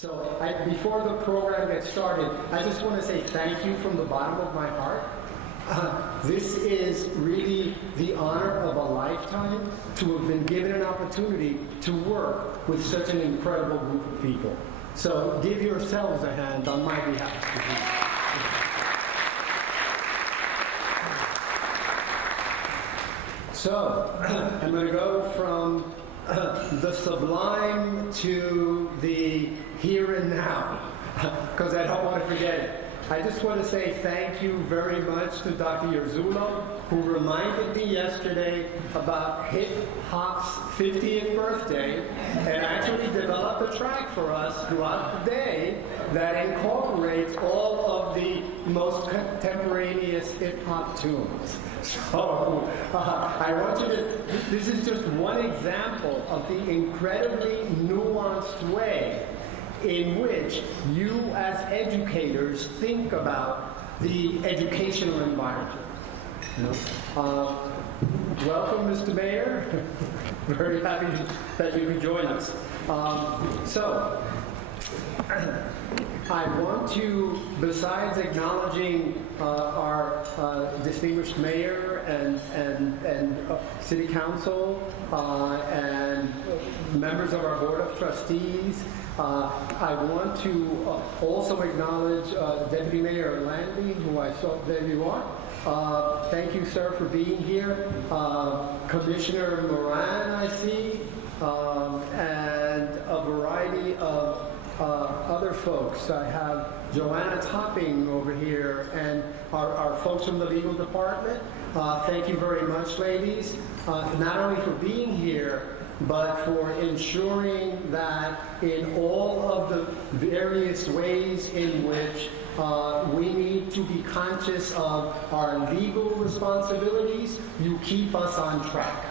So before the program gets started, I just want to say thank you from the bottom of my heart. This is really the honor of a lifetime to have been given an opportunity to work with such an incredible group of people. So give yourselves a hand on my behalf. So I'm going to go from the sublime to the here and now, because I don't want to forget it. I just want to say thank you very much to Dr. Yerzulo, who reminded me yesterday about hip hop's 50th birthday, and actually developed a track for us throughout the day that incorporates all of the most contemporaneous hip hop tunes. So I want you to, this is just one example of the incredibly nuanced way in which you as educators think about the educational environment. Welcome, Mr. Mayor. Very happy that you could join us. I want to, besides acknowledging our distinguished mayor and city council and members of our board of trustees, I want to also acknowledge Deputy Mayor Landy, who I saw, there you are. Thank you, sir, for being here. Commissioner Moran, I see, and a variety of other folks. I have Joanna Topping over here and our folks from the legal department. Thank you very much, ladies, not only for being here, but for ensuring that in all of the various ways in which we need to be conscious of our legal responsibilities, you keep us on track.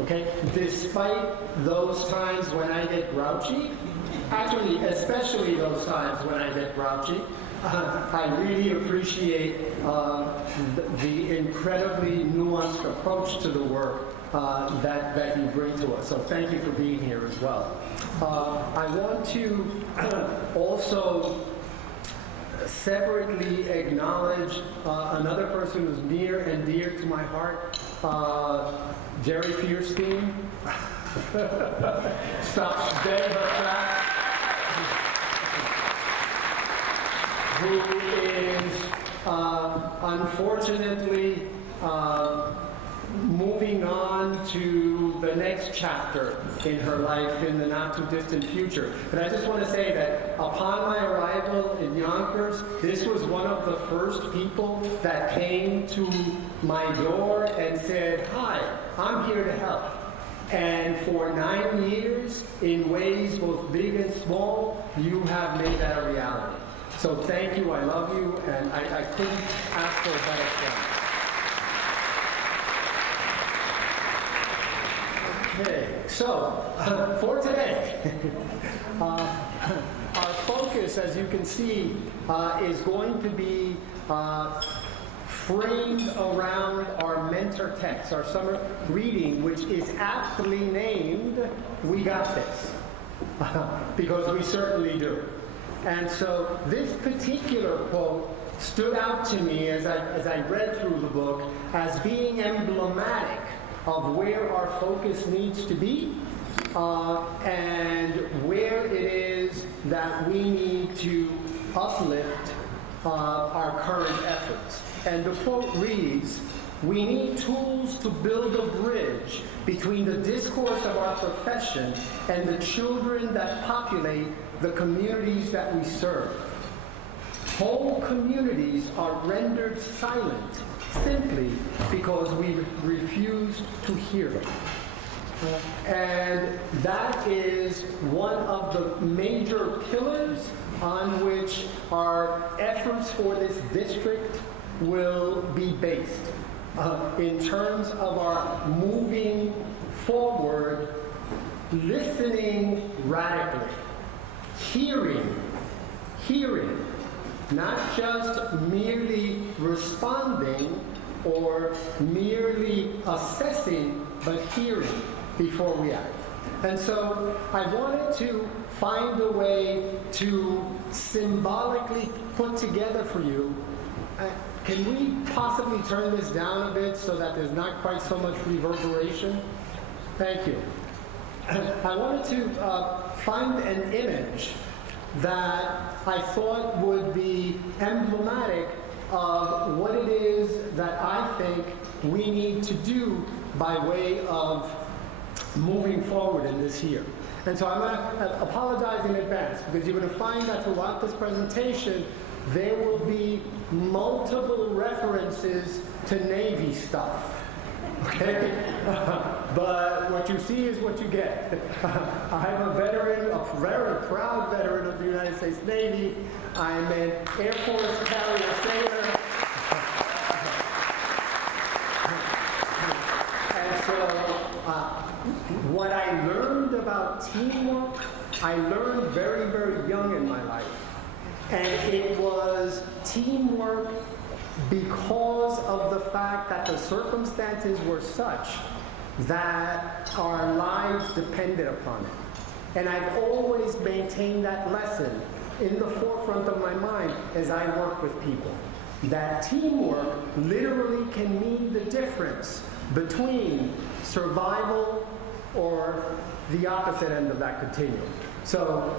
Okay? Despite those times when I get grouchy, actually, especially those times when I get grouchy, I really appreciate the incredibly nuanced approach to the work that you bring to us. So thank you for being here as well. I want to also separately acknowledge another person who's near and dear to my heart, Jerry Fierstein. Stops dead in her tracks. Who is unfortunately moving on to the next chapter in her life in the not too distant future. But I just want to say that upon my arrival in Yonkers, this was one of the first people that came to my door and said, "Hi, I'm here to help." And for 9 years, in ways both big and small, you have made that a reality. So thank you, I love you, and I couldn't ask for a better friend. Okay, so for today, our focus, as you can see, is going to be framed around our mentor text, our summer reading, which is aptly named, "We Got This," because we certainly do. And so this particular quote stood out to me as I read through the book as being emblematic of where our focus needs to be and where it is that we need to uplift our current efforts. And the quote reads, "We need tools to build a bridge between the discourse of our profession and the children that populate the communities that we serve. Whole communities are rendered silent simply because we refuse to hear them." And that is one of the major pillars on which our efforts for this district will be based in terms of our moving forward, listening radically, hearing, not just merely responding or merely assessing, but hearing before we act. And so I wanted to find a way to symbolically put together for you. Can we possibly turn this down a bit so that there's not quite so much reverberation? Thank you. I wanted to find an image that I thought would be emblematic of what it is that I think we need to do by way of moving forward in this year. And so I'm going to apologize in advance, because you're going to find that throughout this presentation there will be multiple references to Navy stuff. Okay? But what you see is what you get. I'm a veteran, a very proud veteran of the United States Navy. I'm an Air Force carrier sailor. And so what I learned about teamwork, I learned very, very young in my life. And it was teamwork because of the fact that the circumstances were such that our lives depended upon it. And I've always maintained that lesson in the forefront of my mind as I work with people. That teamwork literally can mean the difference between survival or the opposite end of that continuum. So,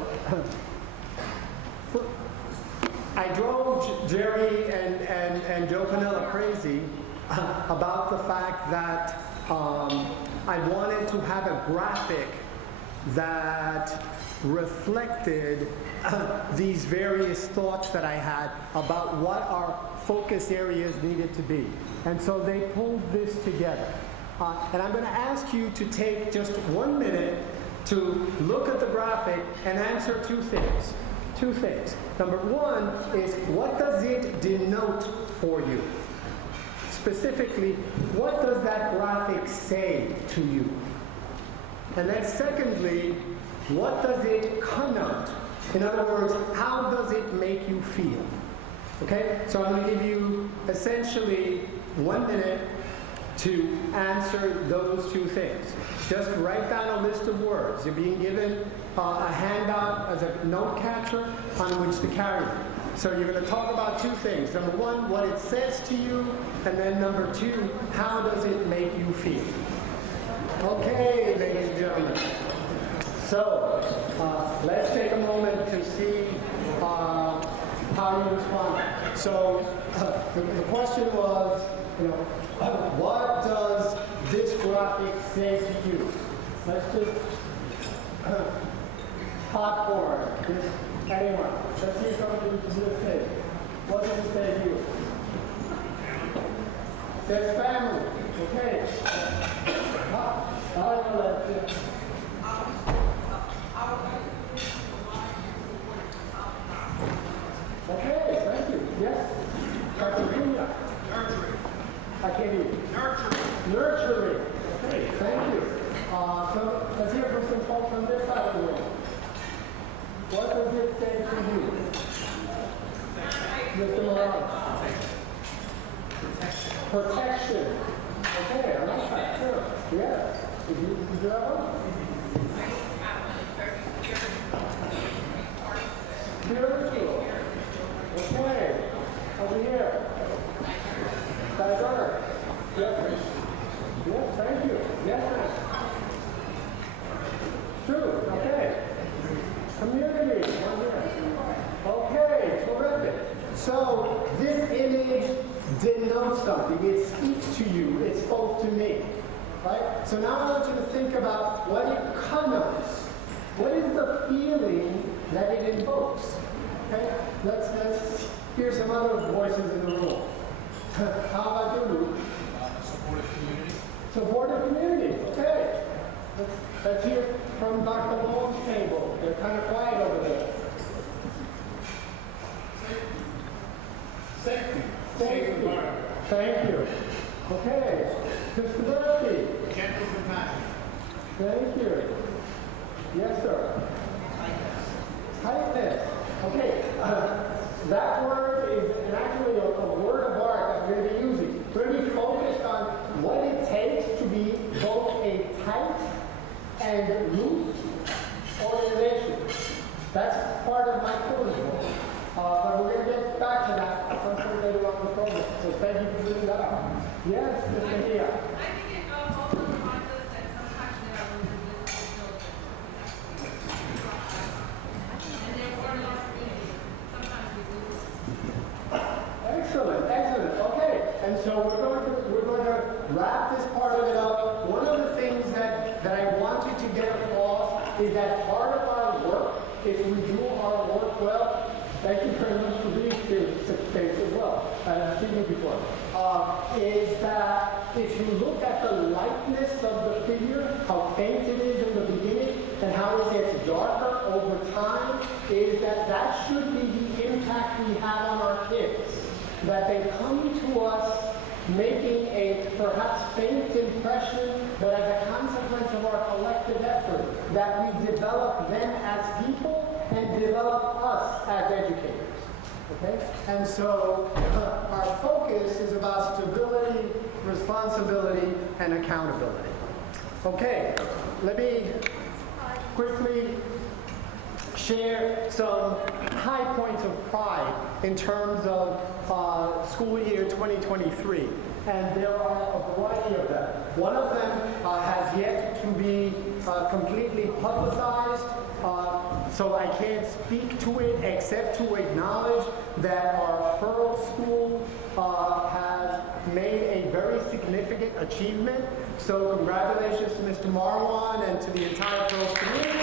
I drove Jerry and Joe Piniella crazy about the fact that I wanted to have a graphic that reflected these various thoughts that I had about what our focus areas needed to be. And so they pulled this together. And I'm going to ask you to take just 1 minute to look at the graphic and answer two things. Two things. Number one is, what does it denote for you? Specifically, what does that graphic say to you? And then secondly, what does it connote? In other words, how does it make you feel? Okay? So I'm going to give you essentially 1 minute to answer those two things. Just write down a list of words. You're being given a handout as a note catcher on which to carry them. So you're going to talk about two things. Number one, what it says to you, and then number two, how does it make you feel? Okay, ladies and gentlemen. So let's take a moment to see how you respond. So the question was, what does this graphic say to you? Let's just popcorn. Anyone? Let's see something to say. What does it say to you? It says family. Okay. Okay, thank you. Yes? Dr. Pena. Nurturing. I can't hear you. Nurturing. Nurturing. Okay, thank you. So let's hear from some folks on this side of the room. What does it say to you? Mr. Morales. Protection. Okay, I like that. Sure. Yeah. Did you have one? Spiritual. Okay. Over here. Diverse. Yes. Yes, thank you. Yes, sir. True. Okay. Community. Okay, terrific. So this image denotes something. It speaks to you. It spoke to me. Right? So now I want you to think about what it connotes. What is the feeling that it invokes? Okay? Let's hear some other voices in the room. How about you, Luke? Supportive community. Supportive community. Okay. Let's hear from Dr. Long's table. They're kind of quiet over there. Safety. Safety. Thank you. Okay. Mr. Murphy. Gentle compassion. Thank you. Yes, sir. Tightness. Okay. That word is actually a word of art that we're going to be using. We're going to be focused on what it takes to be both a tight and and youth organization. That's part of my tourism. But we're going to get back to that at some point later on in the program. So thank you for bringing that up. Yes, Mr. Dia. I think it also reminds us that sometimes there are resistance and there were not community. Sometimes we lose. Excellent, excellent. Okay, and so we're going to wrap this part of it up. One of the things that I want you to get across is that part of our work, if we do our work well, thank you very much for being here space as well, and I've seen you before, is that if you look at the lightness of the figure, how faint it is in the beginning, and how it gets darker over time, is that should be the impact we have on our kids. That they come to us making a perhaps faint impression, but as a consequence of our collective effort, that we develop them as people and develop us as educators. Okay? And so our focus is about stability, responsibility, and accountability. Okay, let me quickly share some high points of pride in terms of school year 2023. And there are a variety of them. One of them has yet to be completely publicized, so I can't speak to it except to acknowledge that our Pearl School has made a very significant achievement. So congratulations to Mr. Marwan and to the entire Pearl community.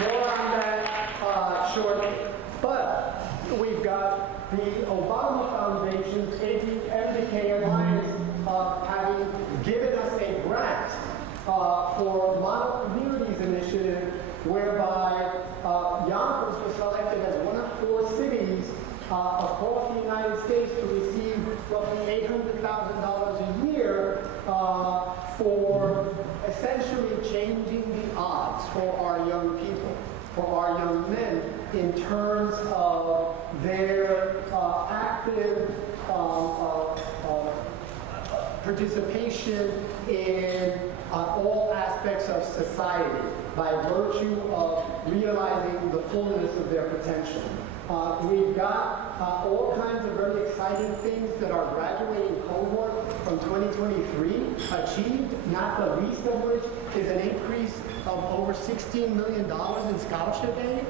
More on that shortly. But we've got the Obama Foundation's MBK Alliance having given us a grant for Model Communities Initiative, whereby Yonkers was selected as one of 4 cities across the United States to receive roughly $800,000 a year for essentially changing the odds for our young people, for our young men, in terms of their active participation in all aspects of society by virtue of realizing the fullness of their potential. We've got all kinds of very exciting things that our graduating cohort from 2023 achieved, not the least of which is an increase of over $16 million in scholarship aid.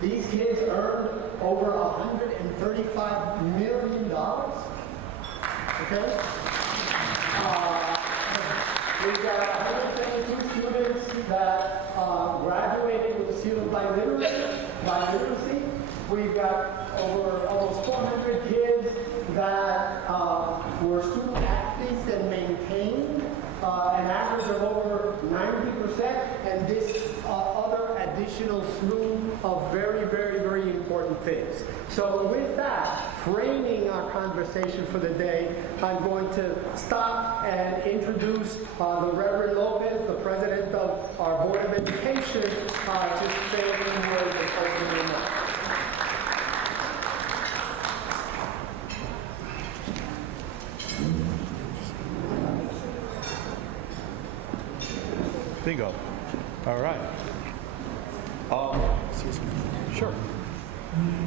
These kids earned over $135 million. Okay? We've got 172 students that graduated with the seal of biliteracy. We've got over almost 400 kids that were student athletes and maintained an average of over 90%, and this other additional slew of very, very, very important things. So with that, framing our conversation for the day, I'm going to stop and introduce the Reverend Lopez, the president of our Board of Education, to say a few words of opening remarks. Bingo. All right. Sure.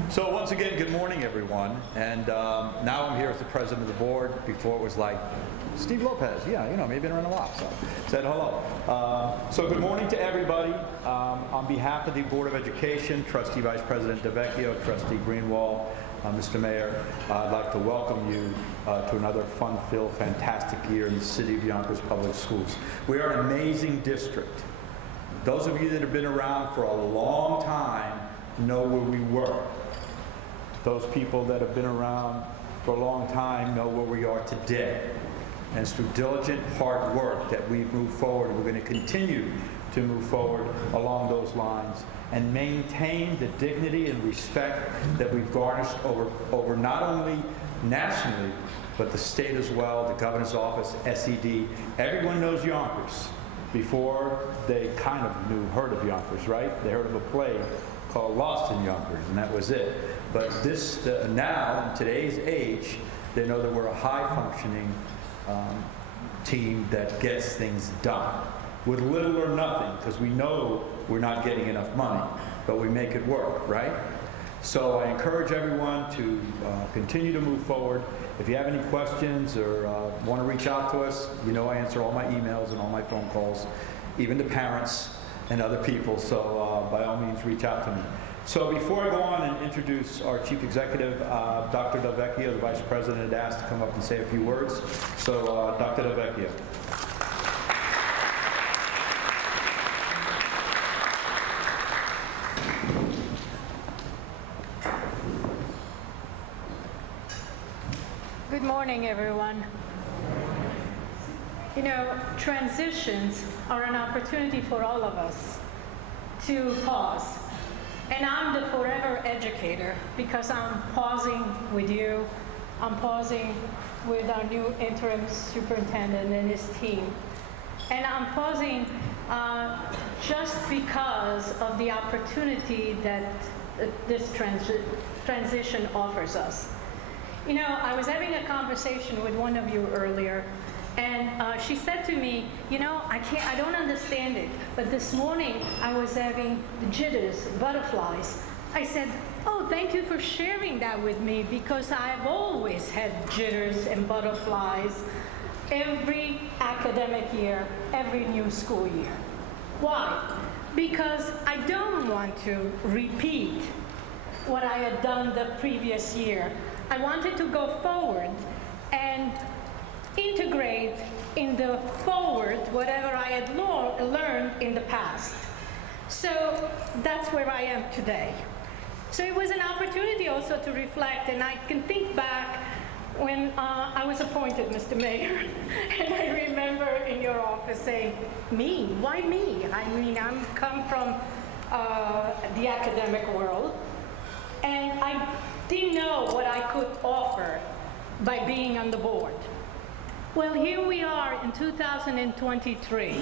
So once again, good morning, everyone. And now I'm here as the president of the board. Before it was like, Steve Lopez, yeah, you know, maybe been around a lot. So said hello. So good morning to everybody. On behalf of the Board of Education, Trustee Vice President DeVecchio, Trustee Greenwald, Mr. Mayor, I'd like to welcome you to another fun-filled, fantastic year in the city of Yonkers Public Schools. We are an amazing district. Those of you that have been around for a long time know where we were. Those people that have been around for a long time know where we are today. And it's through diligent, hard work that we've moved forward. We're going to continue to move forward along those lines and maintain the dignity and respect that we've garnished over not only nationally, but the state as well, the governor's office, SED. Everyone knows Yonkers. Before, they kind of heard of Yonkers, right? They heard of a play called Lost in Yonkers, and that was it. But now, in today's age, they know that we're a high-functioning team that gets things done with little or nothing, because we know we're not getting enough money, but we make it work, right? So I encourage everyone to continue to move forward. If you have any questions or want to reach out to us, you know I answer all my emails and all my phone calls, even to parents and other people, so by all means reach out to me. So before I go on and introduce our Chief Executive, Dr. Del Vecchio, the Vice President, had asked to come up and say a few words. So Dr. Del Vecchio. Good morning, everyone. You know, transitions are an opportunity for all of us to pause. And I'm the forever educator because I'm pausing with you. I'm pausing with our new interim superintendent and his team. And I'm pausing just because of the opportunity that this transition offers us. You know, I was having a conversation with one of you earlier, and she said to me, you know, I don't understand it, but this morning I was having the jitters, butterflies. I said, oh, thank you for sharing that with me, because I've always had jitters and butterflies every academic year, every new school year. Why? Because I don't want to repeat what I had done the previous year. I wanted to go forward and integrate in the forward whatever I had learned in the past. So that's where I am today. So it was an opportunity also to reflect, and I can think back when I was appointed, Mr. Mayor, and I remember in your office saying, me? Why me? I mean, I'm come from the academic world, and I didn't know what I could offer by being on the board. Well, here we are in 2023,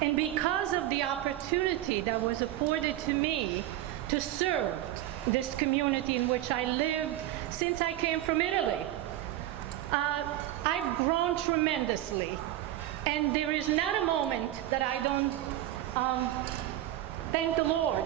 and because of the opportunity that was afforded to me to serve this community in which I lived since I came from Italy, I've grown tremendously, and there is not a moment that I don't thank the Lord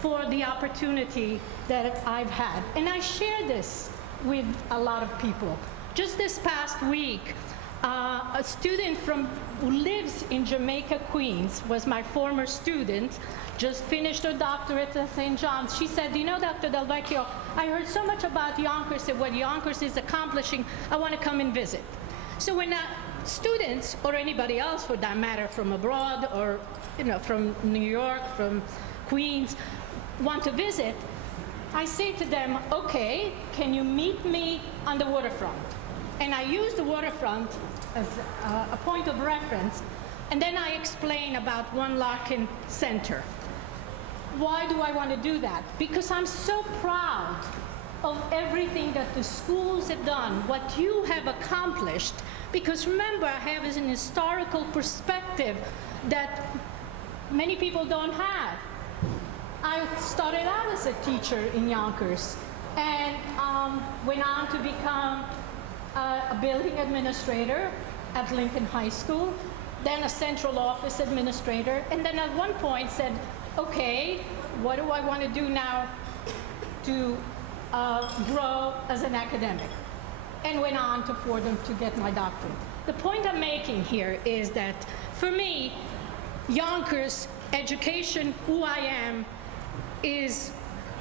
for the opportunity that I've had. And I share this with a lot of people. Just this past week, a student who lives in Jamaica, Queens, was my former student, just finished her doctorate at St. John's. She said, you know, Dr. Del Vecchio, I heard so much about Yonkers and what Yonkers is accomplishing. I want to come and visit. So when students, or anybody else for that matter, from abroad or from New York, from Queens, want to visit, I say to them, okay, can you meet me on the waterfront? And I use the waterfront as a point of reference, and then I explain about One Larkin Center. Why do I want to do that? Because I'm so proud of everything that the schools have done, what you have accomplished, because remember, I have an historical perspective that many people don't have. I started out as a teacher in Yonkers and went on to become a building administrator at Lincoln High School, then a central office administrator, and then at one point said, okay, what do I want to do now to grow as an academic? And went on to Fordham to get my doctorate. The point I'm making here is that for me, Yonkers, education, who I am, is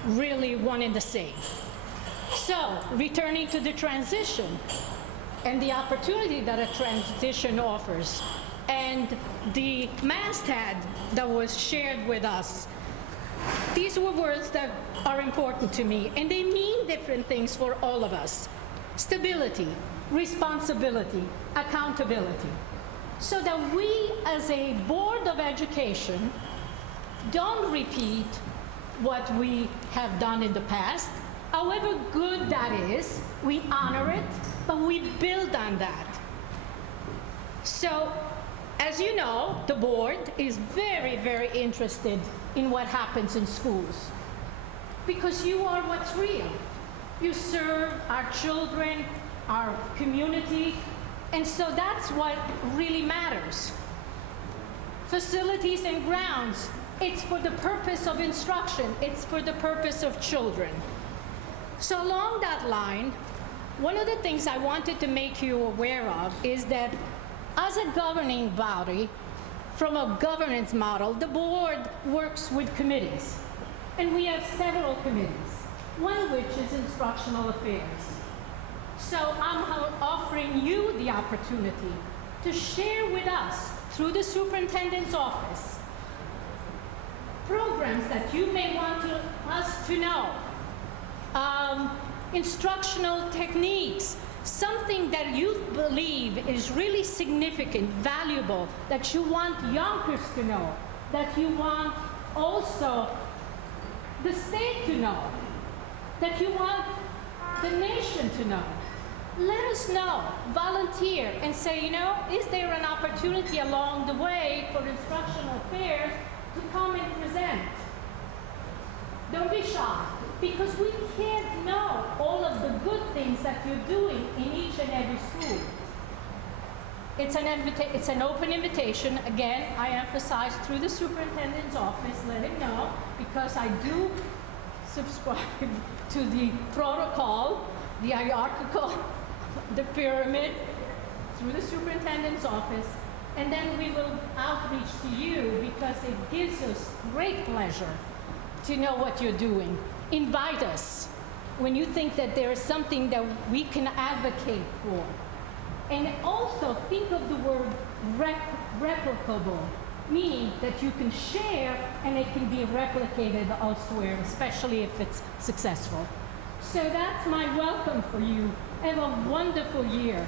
really one and the same. So, returning to the transition and the opportunity that a transition offers, and the masthead that was shared with us, these were words that are important to me, and they mean different things for all of us. Stability, responsibility, accountability. So that we, as a Board of Education, don't repeat what we have done in the past. However good that is, we honor it, but we build on that. So, as you know, the board is very, very interested in what happens in schools, because you are what's real. You serve our children, our community, And so that's what really matters. Facilities and grounds, it's for the purpose of instruction. It's for the purpose of children. So along that line, one of the things I wanted to make you aware of is that as a governing body, from a governance model, the board works with committees. And we have several committees, one of which is instructional affairs. So I'm offering you the opportunity to share with us, through the superintendent's office, programs that you may want us to know, instructional techniques, something that you believe is really significant, valuable, that you want Yonkers to know, that you want also the state to know, that you want the nation to know. Let us know, volunteer, and say, you know, is there an opportunity along the way for instructional affairs to come and present? Don't be shy, because we can't know all of the good things that you're doing in each and every school. It's an open invitation. Again, I emphasize through the superintendent's office, let him know, because I do subscribe to the protocol, the hierarchical, the pyramid, through the superintendent's office, and then we will outreach to you because it gives us great pleasure to know what you're doing. Invite us when you think that there is something that we can advocate for. And also think of the word replicable, meaning that you can share and it can be replicated elsewhere, especially if it's successful. So that's my welcome for you. Have a wonderful year.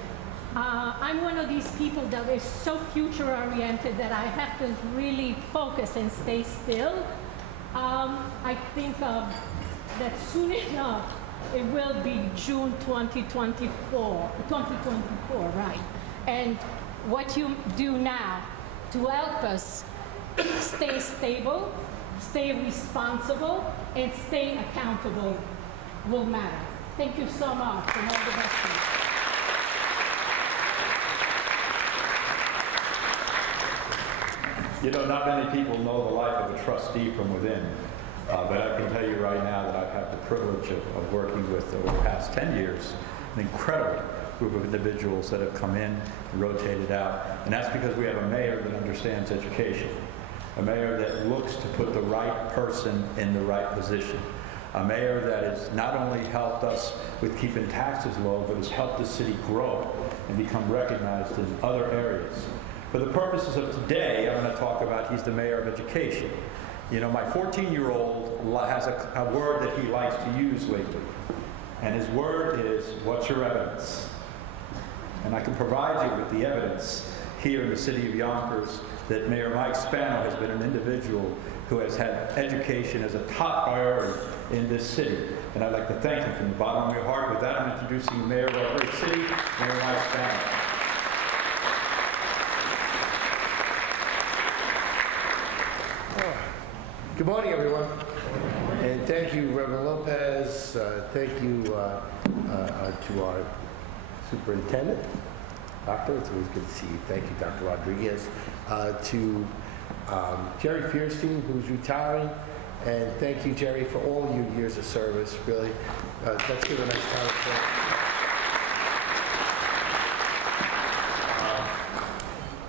I'm one of these people that is so future-oriented that I have to really focus and stay still. I think that soon enough, it will be June 2024, right? And what you do now to help us stay stable, stay responsible, and stay accountable will matter. Thank you so much, and all the best to you. You know, not many people know the life of a trustee from within, but I can tell you right now that I've had the privilege of working with, over the past 10 years, an incredible group of individuals that have come in and rotated out. And that's because we have a mayor that understands education, a mayor that looks to put the right person in the right position, a mayor that has not only helped us with keeping taxes low, but has helped the city grow and become recognized in other areas. For the purposes of today, I'm going to talk about he's the mayor of education. You know, my 14-year-old has a word that he likes to use lately, and his word is, what's your evidence? And I can provide you with the evidence here in the city of Yonkers that Mayor Mike Spano has been an individual who has had education as a top priority in this city. And I'd like to thank him from the bottom of my heart. With that, I'm introducing the mayor of our great city, Mayor Mike Spano. Good morning, everyone. And thank you, Reverend Lopez. Thank you to our superintendent, Doctor. It's always good to see you. Thank you, Dr. Rodriguez. To Jerry Fierstein, who's retiring. And thank you, Jerry, for all your years of service. Really, let's give a nice round of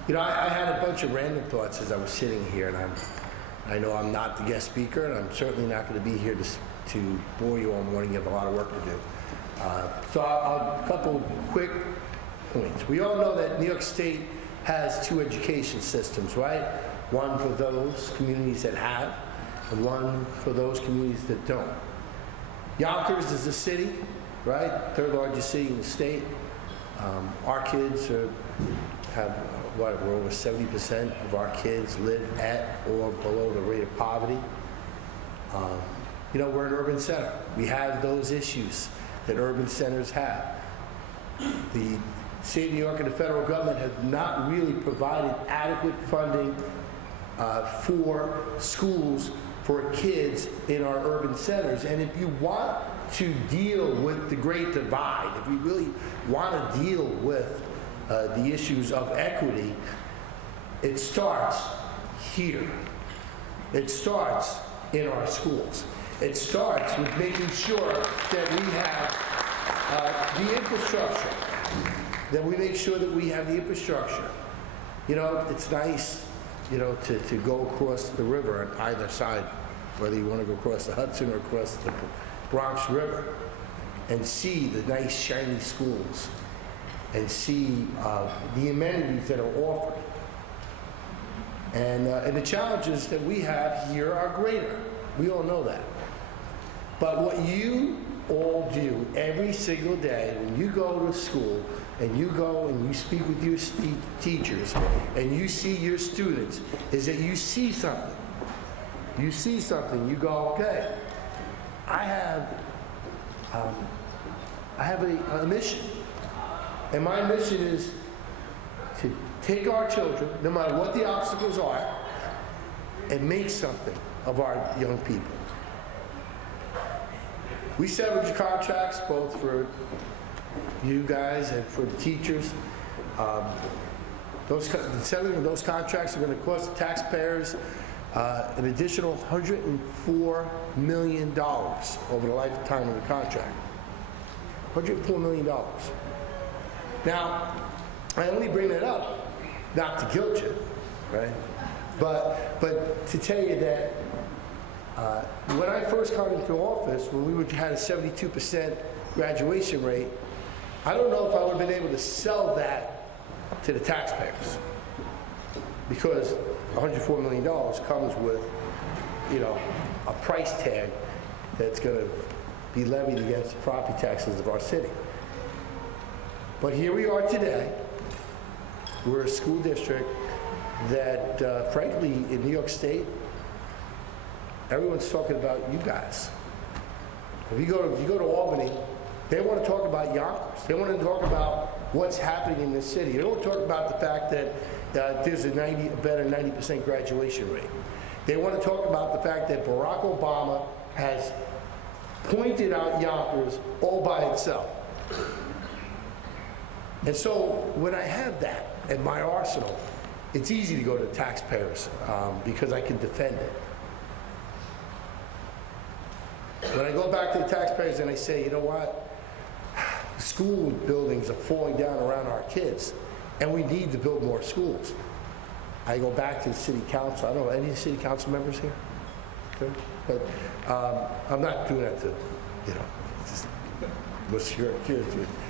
applause. I had a bunch of random thoughts as I was sitting here, and I know I'm not the guest speaker, and I'm certainly not going to be here to bore you all morning. You have a lot of work to do. So a couple quick points. We all know that New York State has two education systems, right? One for those communities that have, and one for those communities that don't. Yonkers is a city, right? Third largest city in the state. Our kids we're over 70% of our kids live at or below the rate of poverty. We're an urban center. We have those issues that urban centers have. The state of New York and the federal government have not really provided adequate funding for schools for kids in our urban centers. And if you want to deal with the Great Divide, if we really want to deal with the issues of equity, it starts here. It starts in our schools. It starts with making sure that we have the infrastructure, that we make sure that we have the infrastructure. You know, it's nice, you know, to go across the river on either side, whether you want to go across the Hudson or across the Bronx River, and see the nice shiny schools, and see the amenities that are offered. And the challenges that we have here are greater. We all know that. But what you all do every single day when you go to school and you go and you speak with your teachers and you see your students is that you see something. You see something, you go, okay, I have a mission. And my mission is to take our children, no matter what the obstacles are, and make something of our young people. We severed contracts both for you guys and for the teachers. The settling of those contracts are going to cost the taxpayers an additional $104 million over the lifetime of the contract. $104 million. Now, I only bring that up not to guilt you, right? But to tell you that when I first got into office, when we had a 72% graduation rate, I don't know if I would have been able to sell that to the taxpayers, because $104 million comes with, you know, a price tag that's going to be levied against the property taxes of our city. But here we are today. We're a school district that, frankly, in New York State, everyone's talking about you guys. If you go to Albany, they want to talk about Yonkers. They want to talk about what's happening in this city. They don't talk about the fact that there's a better 90% graduation rate. They want to talk about the fact that Barack Obama has pointed out Yonkers all by itself. And so when I have that in my arsenal, it's easy to go to taxpayers because I can defend it. When I go back to the taxpayers and I say, you know what? School buildings are falling down around our kids, and we need to build more schools. I go back to the city council. I don't know, any city council members here? Good. But I'm not doing that to, you know, just was curious.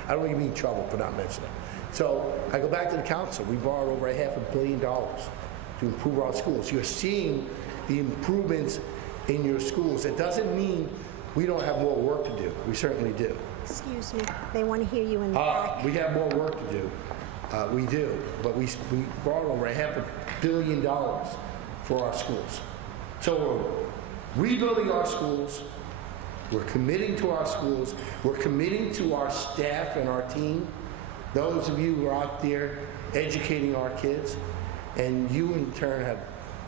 I don't want to get me in trouble for not mentioning it. So I go back to the council. We borrowed over $500 million to improve our schools. You're seeing the improvements in your schools. It doesn't mean we don't have more work to do. We certainly do. Excuse me, they want to hear you in the back. We have more work to do. We do, but we brought over $500 million for our schools. So we're rebuilding our schools. We're committing to our schools. We're committing to our staff and our team. Those of you who are out there educating our kids, and you in turn have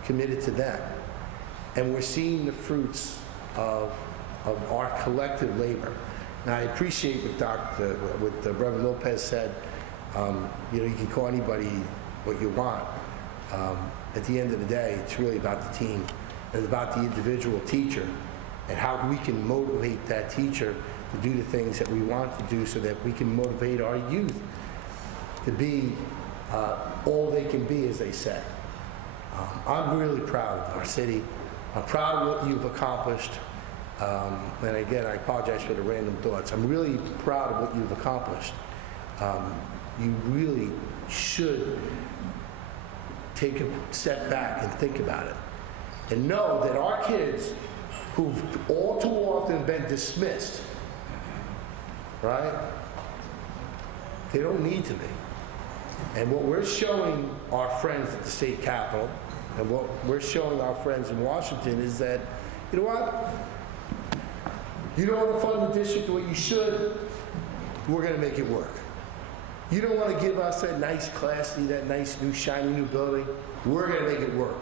committed to them. And we're seeing the fruits of our collective labor. Now, I appreciate what Reverend Lopez said. You know, you can call anybody what you want. At the end of the day, it's really about the team. It's about the individual teacher and how we can motivate that teacher to do the things that we want to do so that we can motivate our youth to be all they can be, as they say. I'm really proud of our city. I'm proud of what you've accomplished. And again, I apologize for the random thoughts. I'm really proud of what you've accomplished. You really should take a step back and think about it. And know that our kids, who've all too often been dismissed, right? They don't need to be. And what we're showing our friends at the state capitol, and what we're showing our friends in Washington is that, you know what? You don't want to fund the district the way you should, we're going to make it work. You don't want to give us that nice, classy, that nice, new, shiny new building, we're going to make it work.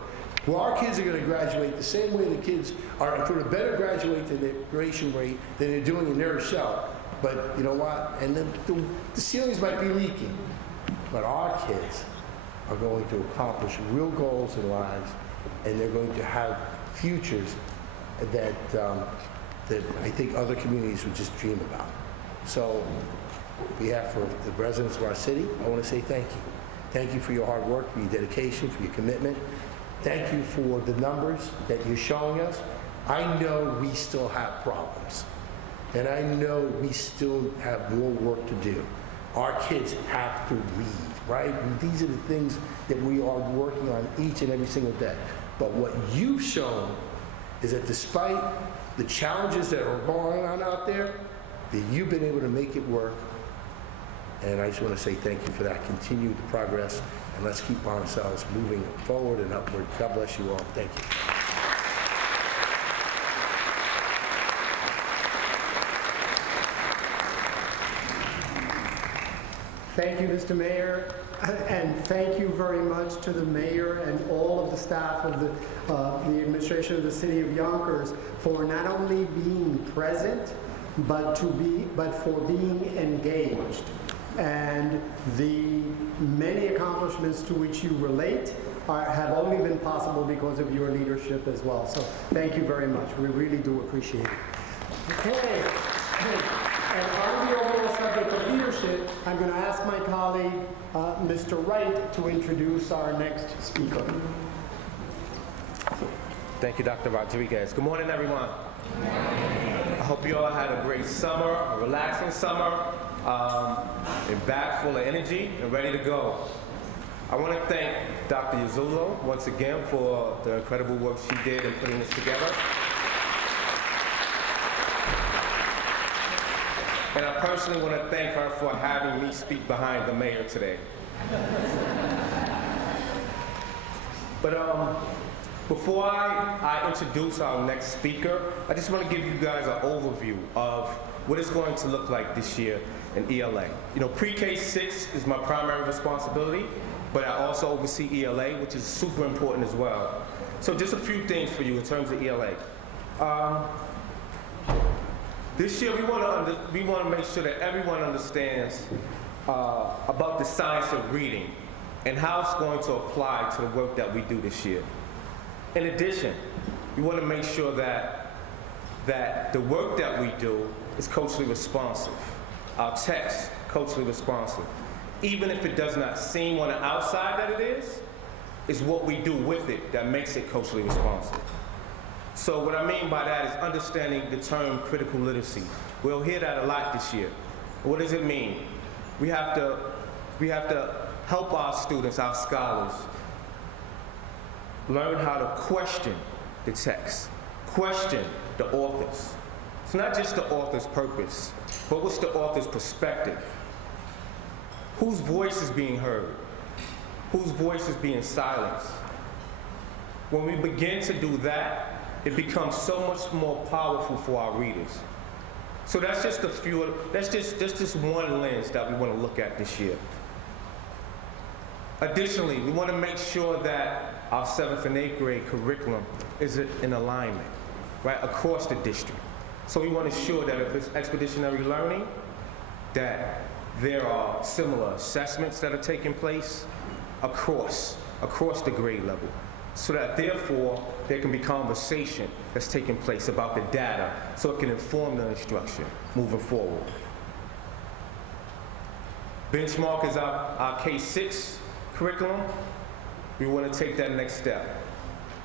Well, our kids are going to graduate the same way the kids are, for a better graduation rate than they're doing in their shell. But you know what? And then the ceilings might be leaking. but our kids are going to accomplish real goals in lives, and they're going to have futures that that I think other communities would just dream about. So, on behalf of the residents of our city, I want to say thank you. Thank you for your hard work, for your dedication, for your commitment. Thank you for the numbers that you're showing us. I know we still have problems, and I know we still have more work to do. Our kids have to read, right? And these are the things that we are working on each and every single day. But what you've shown is that despite the challenges that are going on out there, that you've been able to make it work. And I just want to say thank you for that. Continue the progress, and let's keep ourselves moving forward and upward. God bless you all. Thank you. Thank you, Mr. Mayor, and thank you very much to the mayor and all of the staff of the administration of the city of Yonkers for not only being present, but for being engaged. And the many accomplishments to which you relate have only been possible because of your leadership as well. So thank you very much. We really do appreciate it. Okay. And on the overall subject of leadership, I'm going to ask my colleague, Mr. Wright, to introduce our next speaker. Thank you, Dr. Rodriguez. Good morning, everyone. I hope you all had a great summer, a relaxing summer, and back full of energy and ready to go. I want to thank Dr. Yazullo once again for the incredible work she did in putting this together. And I personally want to thank her for having me speak behind the mayor today. But before I introduce our next speaker, I just want to give you guys an overview of what it's going to look like this year in ELA. You know, pre-K 6 is my primary responsibility, but I also oversee ELA, which is super important as well. So just a few things for you in terms of ELA. This year, we want to make sure that everyone understands about the science of reading and how it's going to apply to the work that we do this year. In addition, we want to make sure that the work that we do is culturally responsive. Our text, culturally responsive. Even if it does not seem on the outside that it is what we do with it that makes it culturally responsive. So what I mean by that is understanding the term critical literacy. We'll hear that a lot this year. What does it mean? We have to help our students, our scholars, learn how to question the text, question the authors. It's not just the author's purpose, but what's the author's perspective? Whose voice is being heard? Whose voice is being silenced? When we begin to do that, it becomes so much more powerful for our readers. So that's just just one lens that we want to look at this year. Additionally, we want to make sure that our 7th and 8th grade curriculum is in alignment, right, across the district. So we want to ensure that if it's expeditionary learning, that there are similar assessments that are taking place across the grade level, so that therefore there can be conversation that's taking place about the data so it can inform the instruction moving forward. Benchmark is our K-6 curriculum. We want to take that next step.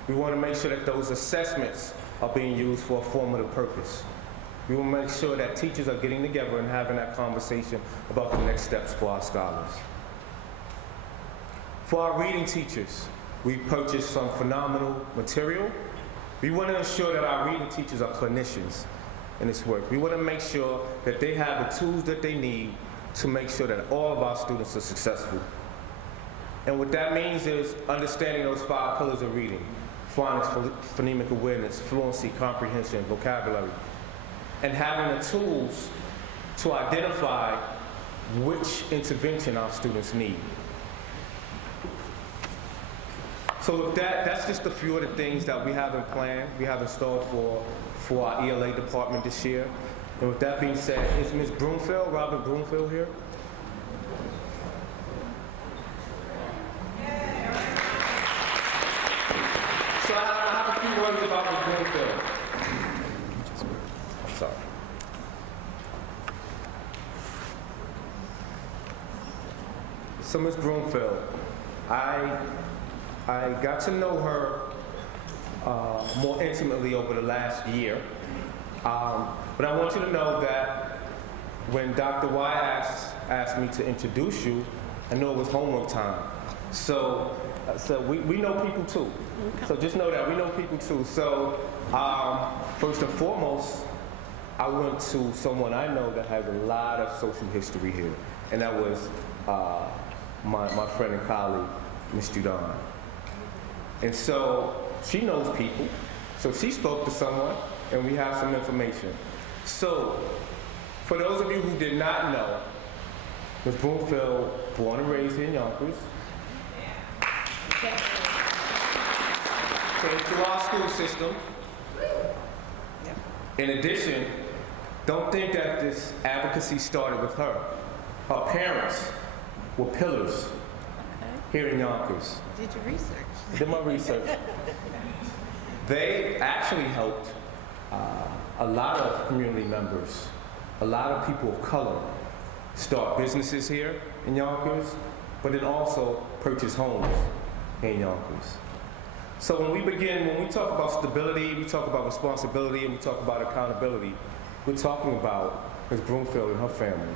We want to make sure that those assessments are being used for a formative purpose. We want to make sure that teachers are getting together and having that conversation about the next steps for our scholars. For our reading teachers, we purchased some phenomenal material. We want to ensure that our reading teachers are clinicians in this work. We want to make sure that they have the tools that they need to make sure that all of our students are successful. And what that means is understanding those 5 pillars of reading: phonics, phonemic awareness, fluency, comprehension, vocabulary, and having the tools to identify which intervention our students need. So with that's just a few of the things that we have in plan, we have installed for our ELA department this year. And with that being said, is Ms. Broomfield, Robin Broomfield here? words about Ms. Broomfield. I'm sorry. So Ms. Broomfield, I got to know her more intimately over the last year. But I want you to know that when Dr. Y asked me to introduce you, I knew it was homework time. So we know people too. So just know that we know people too. So first and foremost, I went to someone I know that has a lot of social history here, and that was my friend and colleague, Ms. Judon. And so she knows people. So she spoke to someone, and we have some information. So for those of you who did not know, Ms. Broomfield, born and raised here in Yonkers, came through our school system. In addition, don't think that this advocacy started with her. Her parents were pillars here in Yonkers. Did your research? Did my research. They actually helped a lot of community members, a lot of people of color start businesses here in Yonkers, but then also purchase homes in Yonkers. So when we talk about stability, we talk about responsibility, and we talk about accountability, we're talking about Ms. Broomfield and her family.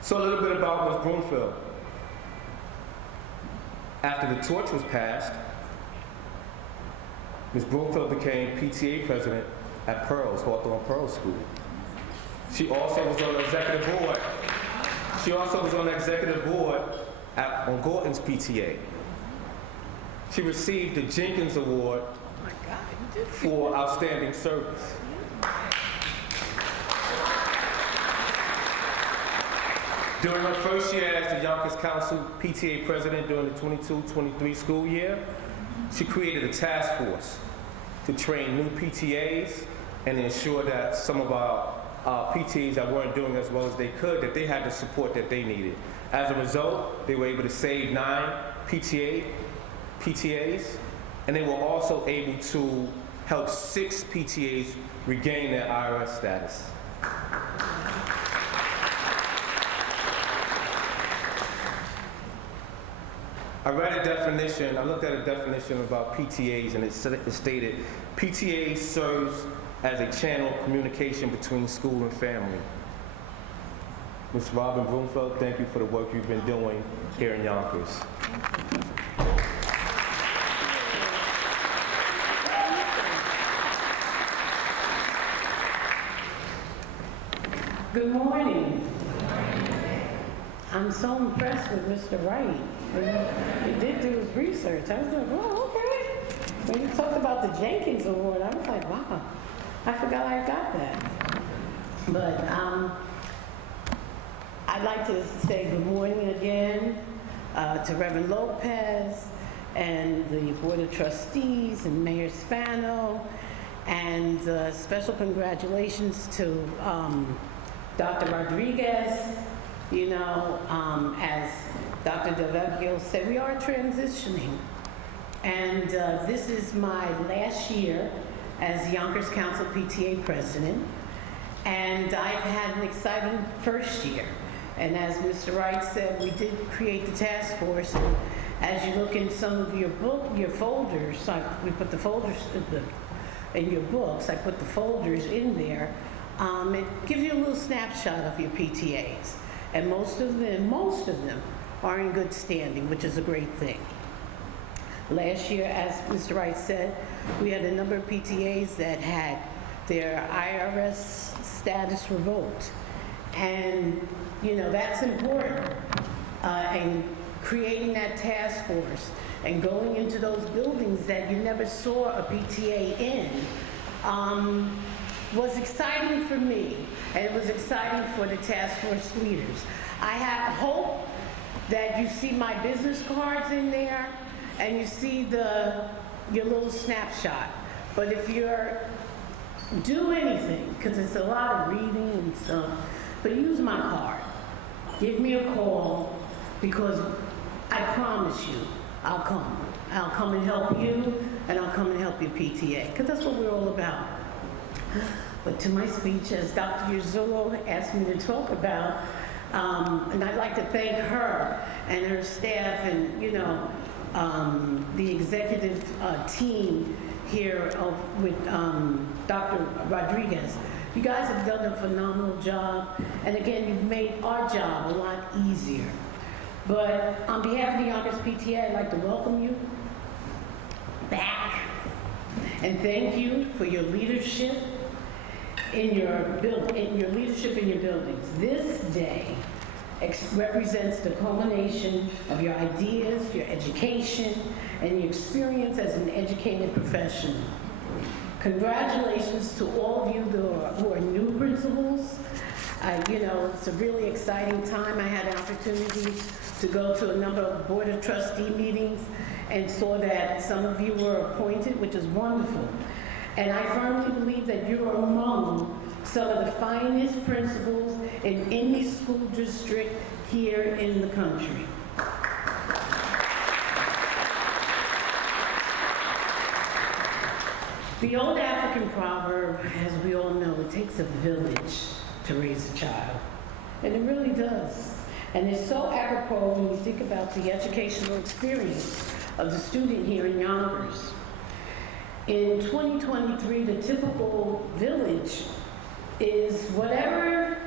So a little bit about Ms. Broomfield. After the torch was passed, Ms. Broomfield became PTA president at Pearls, Hawthorne Pearl School. She also was on the executive board. She also was on the executive board on Gorton's PTA. She received the Jenkins Award Oh my God, you did. for outstanding service. During her first year as the Yonkers Council PTA president during the 22-23 school year, she created a task force to train new PTAs and ensure that some of our PTAs that weren't doing as well as they could, that they had the support that they needed. As a result, they were able to save 9 PTAs, and they were also able to help 6 PTAs regain their IRS status. I read a definition, I looked at a definition about PTAs, and it stated, PTA serves as a channel of communication between school and family. Ms. Robin Broomfield, thank you for the work you've been doing here in Yonkers. Good morning. I'm so impressed with Mr. Wright. He did do his research. I was like, oh, okay. When you talked about the Jenkins Award, I was like, wow, I forgot I got that. But I'd like to say good morning again to Reverend Lopez and the Board of Trustees and Mayor Spano, and special congratulations to Dr. Rodriguez. You know, as Dr. DeVecchio said, we are transitioning. And this is my last year as Yonkers Council PTA president. And I've had an exciting first year. And as Mr. Wright said, we did create the task force. And as you look in some of your folders, we put the folders in your books, I put the folders in there. It gives you a little snapshot of your PTAs. And most of them are in good standing, which is a great thing. Last year, as Mr. Wright said, we had a number of PTAs that had their IRS status revoked. And, you know, that's important. And creating that task force and going into those buildings that you never saw a PTA in was exciting for me, and it was exciting for the task force leaders. I have hope that you see my business cards in there and you see your little snapshot. But if you're, do anything, because it's a lot of reading and stuff, but use my card. Give me a call, because I promise you, I'll come. I'll come and help you, and I'll come and help your PTA, because that's what we're all about. But to my speech, as Dr. Yuzuro asked me to talk about, and I'd like to thank her and her staff and, the executive team here with Dr. Rodriguez. You guys have done a phenomenal job, and again, you've made our job a lot easier. But on behalf of the Yonkers PTA, I'd like to welcome you back and thank you for your leadership in your leadership in your buildings. This day represents the culmination of your ideas, your education, and your experience as an educated professional. Congratulations to all of you who are new principals. It's a really exciting time. I had an opportunity to go to a number of Board of Trustee meetings and saw that some of you were appointed, which is wonderful. And I firmly believe that you are among some of the finest principals in any school district here in the country. The old African proverb, as we all know, it takes a village to raise a child. And it really does. And it's so apropos when you think about the educational experience of the student here in Yonkers. In 2023, the typical village is whatever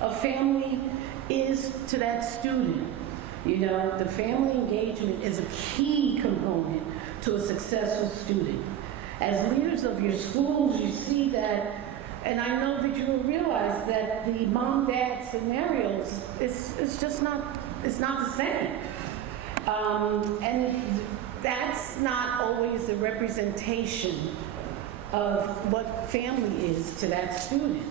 a family is to that student. The family engagement is a key component to a successful student. As leaders of your schools, you see that, and I know that you will realize that the mom-dad scenarios, it's just not, it's not the same. That's not always a representation of what family is to that student.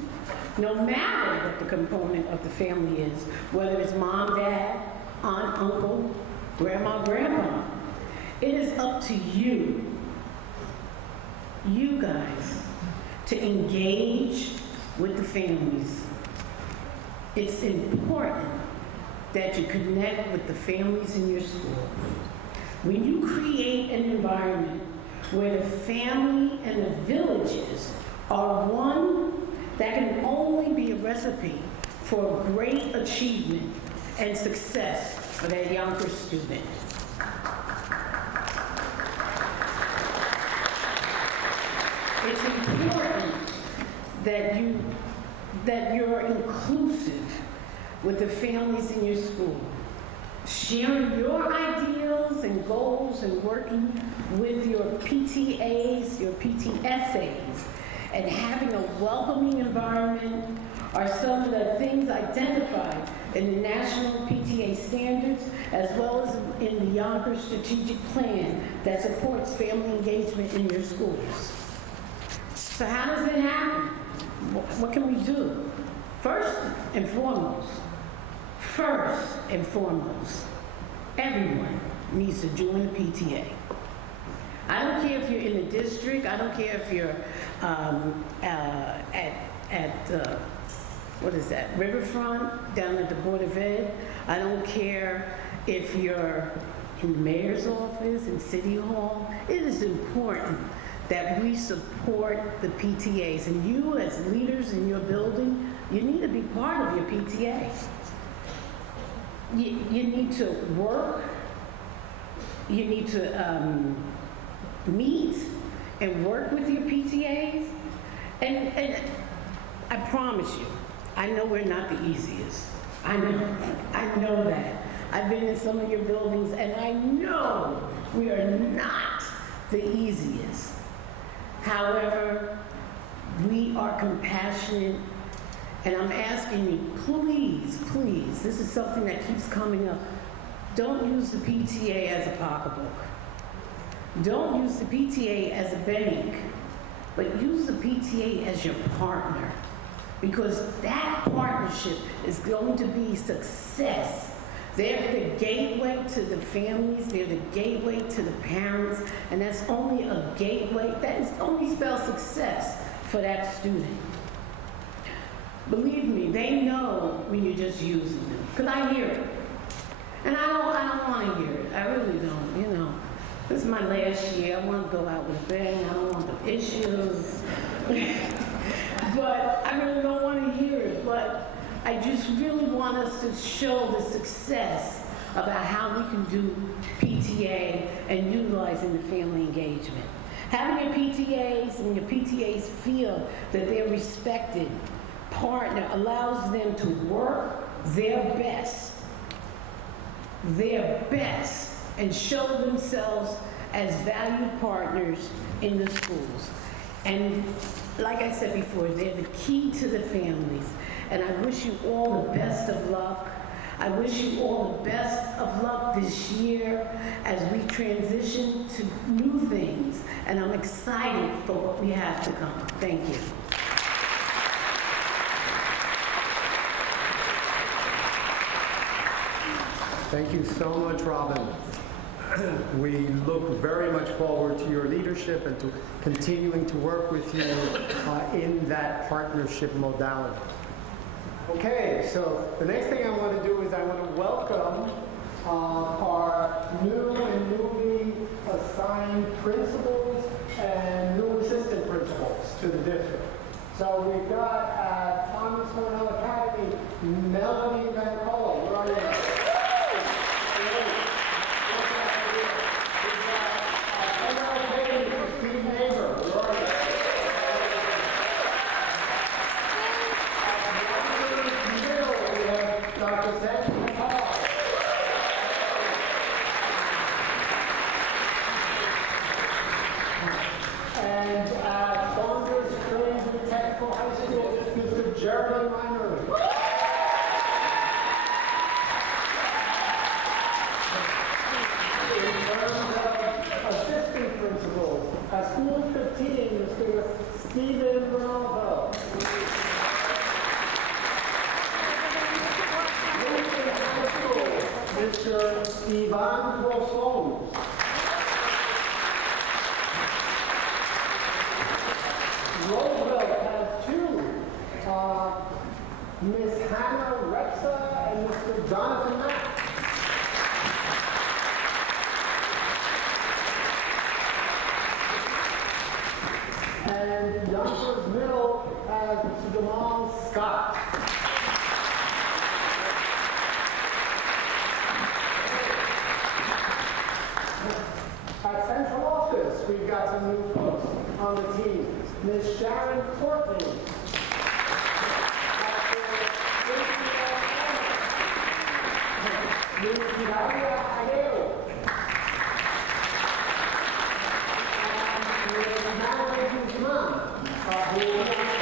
No matter what the component of the family is, whether it's mom, dad, aunt, uncle, grandma, grandpa, it is up to you guys, to engage with the families. It's important that you connect with the families in your school. When you create an environment where the family and the villages are one, that can only be a recipe for great achievement and success for that Yonkers student. It's important that you're inclusive with the families in your school, sharing your ideals and goals and working with your PTAs, your PTSAs, and having a welcoming environment are some of the things identified in the National PTA Standards, as well as in the Yonkers Strategic Plan that supports family engagement in your schools. So how does it happen? What can we do? First and foremost, everyone needs to join the PTA. I don't care if you're in the district, I don't care if you're Riverfront, down at the Board of Ed. I don't care if you're in the mayor's office, in City Hall. It is important that we support the PTAs. And you as leaders in your building, you need to be part of your PTA. You need to work, you need to meet and work with your PTAs. And I promise you, I know we're not the easiest. I know that. I've been in some of your buildings and I know we are not the easiest. However, we are compassionate, and I'm asking you, please, this is something that keeps coming up. Don't use the PTA as a pocketbook. Don't use the PTA as a bank, but use the PTA as your partner, because that partnership is going to be success. They're the gateway to the families, they're the gateway to the parents, and that's only a gateway, that is only spells success for that student. Believe me, they know when you're just using them, because I hear it. And I don't want to hear it, I really don't, is my last year. I want to go out with a bang. I don't want the issues. But I really don't want to hear it. But I just really want us to show the success about how we can do PTA and utilizing the family engagement. Having your PTAs and your PTAs feel that their respected partner allows them to work their best, and show themselves as valued partners in the schools. And like I said before, they're the key to the families. And I wish you all the best of luck. I wish you all the best of luck this year as we transition to new things. And I'm excited for what we have to come. Thank you. Thank you so much, Robin. We look very much forward to your leadership and to continuing to work with you in that partnership modality. Okay, so the next thing I want to do is I want to welcome our new and newly assigned principals and new assistant principals to the district. So we've got at Thomas Cornell Academy, Melanie Van Colo. Where are you? And Yonkers Middle has Mr. Jamal Scott. At Central Office, we've got some new folks on the team. Ms. Sharon Courtney. Ms. Maria Aguero. And Ms. Madeline Guzman, who